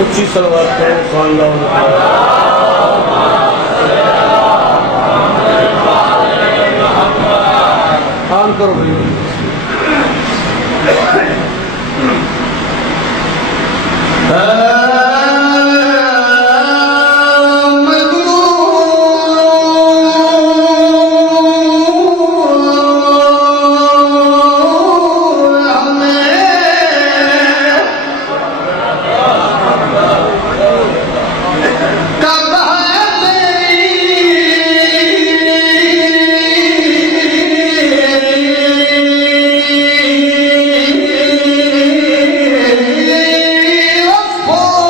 उच्ची सलवात आन करो Oh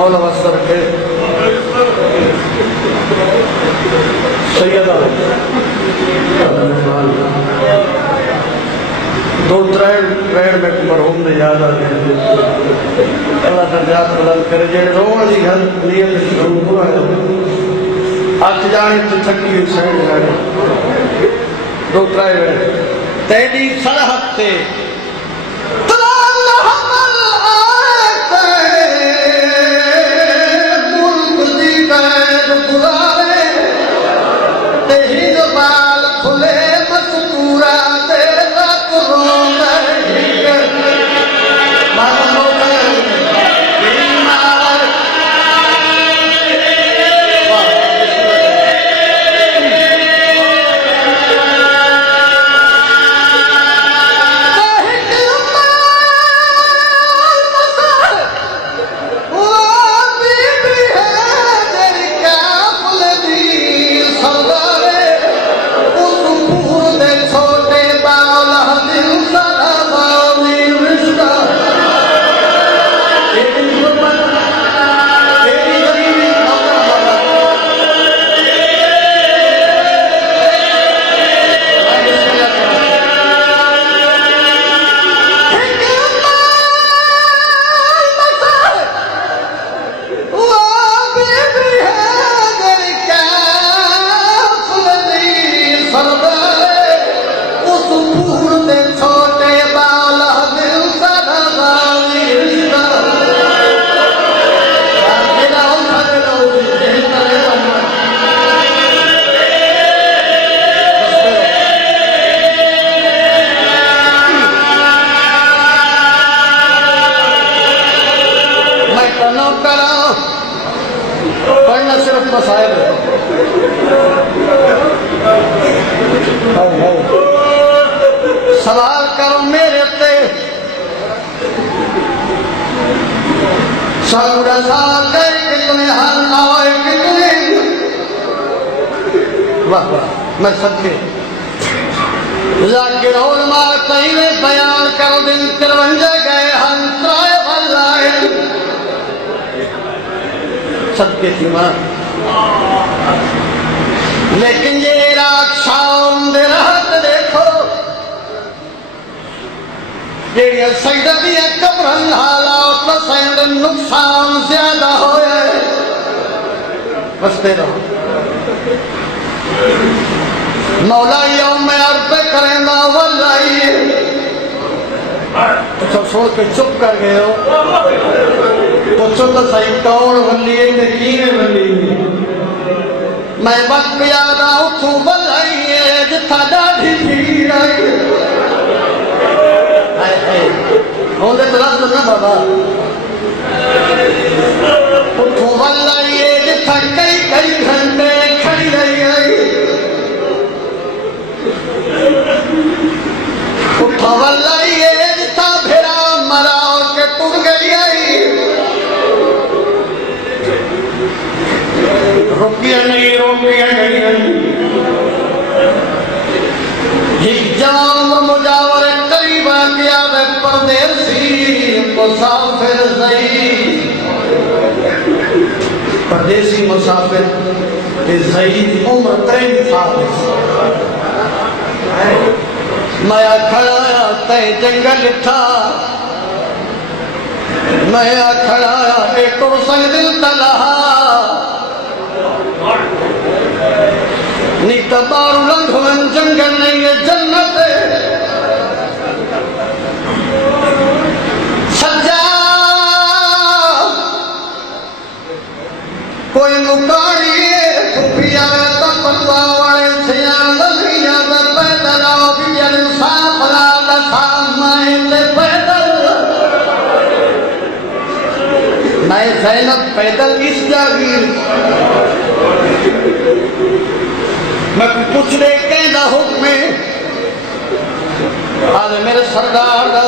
मौला वस्तर के सैयदा दो त्रेड में मरहूम ने याद आ गए अल्लाह दर्जात बुलंद करे जेड़े रोण दी गल नीयत जरूर पूरा है अख जाने तो थकी सड़ जाने दो त्रेड तेरी सरहद से सवाल करो मेरे ते सौरा साल गए कितने हर आए कितने वाह वाह मैं सबके जाकिर और मार कहीं में बयान करो दिन 53 गए हम त्राए भलाए सबके थी मां लेकिन ये रात शाम दे रात देखो जेड़िया सजदा दी कब्रन हालात सैंद नुकसान ज्यादा होए बसते रहो मौला यौम अर्ज़ करेंदा वल्लाही तो सोच के चुप कर गए हो तो चुप सही कौन वली है की वली मैं वक्त याद आऊं तू वल्लाही जिथा डाढ़ी भीड़ आई होंदे तो रस ना बाबा उठो वल्लाही जिथा कई कई घंटे खड़ी रही आई उठो वल्लाही जिथा भेड़ा मरा के टूट गई आई रुकिया नहीं जवान मुजावर करीब किया परदेसी मुसाफिर सही परदेसी मुसाफिर के सही उम्र 3 साल मैं खड़ा तय जंगल था मैं खड़ा एक संग दिल तलहा नी तबारू लंघवन जंगल नहीं है जन्नत सजा कोई मुकारी खुफिया तो पलवा वाले सियान दलिया द पैदल आओ बिजल साफला द सामाए ते पैदल मैं ज़ैनब पैदल इस जागीर मैं कुछ दे कहना हुक्म आज मेरे सरदार दा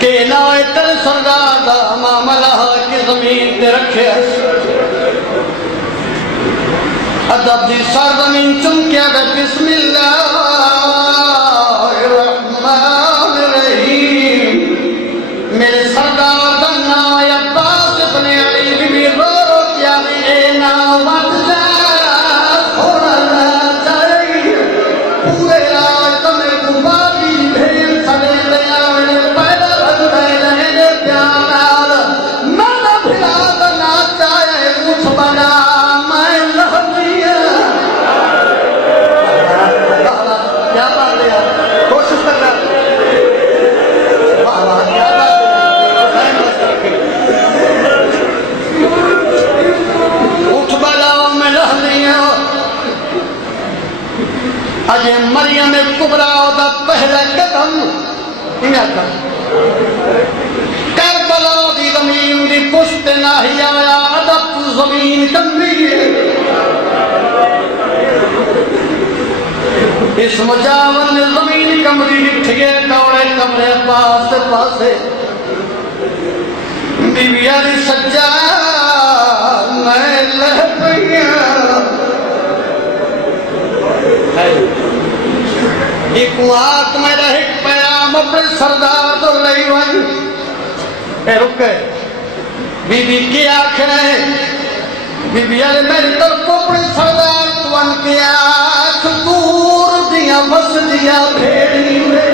के ना तेरे सरदार दा मामला की जमीन ते रखे अदब दी सरजमीन चुमकिया दा बिस्मिल्लाहिर्रहमानिर्रहीम मेरे सरदार दा नाम करबला दी जमीन दी पुश्त नाही आया अदब जमीन कंदी इस मुजावन ने जमीन कमरी उठ गए दौड़े कमरे पास पासे बीबिया दी सज्जा मैं लह पईया एक आंख में रह पैराम अपने सरदार तो लई वन रुक बीबी की आंखें बीबी अरे मेरी तरफ अपने सरदार तुवन की आंख दूर दिया बस दिया भेड़ी में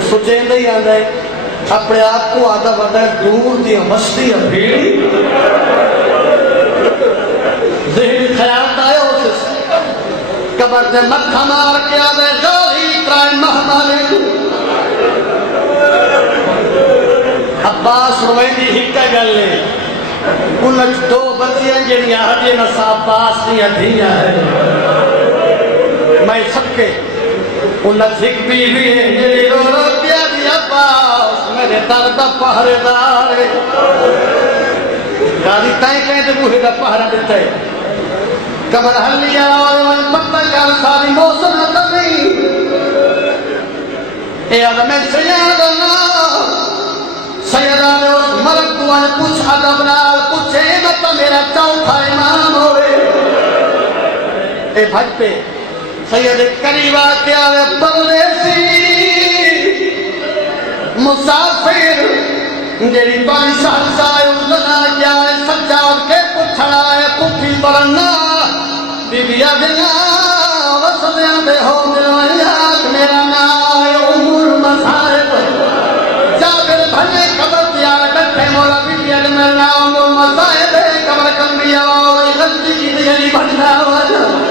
सुचेंदा ही आंदा है अपने आप को आधा बड़ा दूर दी मस्ती भीड़ी ज़हन ख्याल आए उस कबर से मत्था मार के आदे गाली त्राय महमाले अब्बास रोवेंदी हिक्का गल्ले उलट दो बच्चियां जेड़ियां हजे नसा अब्बास दी धियां है मैं सबके उलट सिख बीवी है जेड़ी रो रो दिया दिया अब्बास मेरे दर्द पहरेदार गाली ताई कहते बूहे दा पहरा देता है कबर हलिया और पत्ता कर सारी मौसम न करनी ए आदम सैयदा ना सैयदा ने उस मलक को आज कुछ अदब नाल पूछे मत मेरा चौथा इमाम होवे ए भज पे सैयद करीबा क्या परदेसी मुसाफिर जेड़ी पानी सहसाए उलना क्या सच्चा के पुछड़ा है पुठी परना बीबिया बिना वसदियां दे हो याद मेरा नाम उमर मसाहिब जाबिर भले कबर त्यार कट्ठे मोला बीबिया मेरा नाम उमर मसाहिब कबर कंबिया और गंदी की तेरी भंडा वाला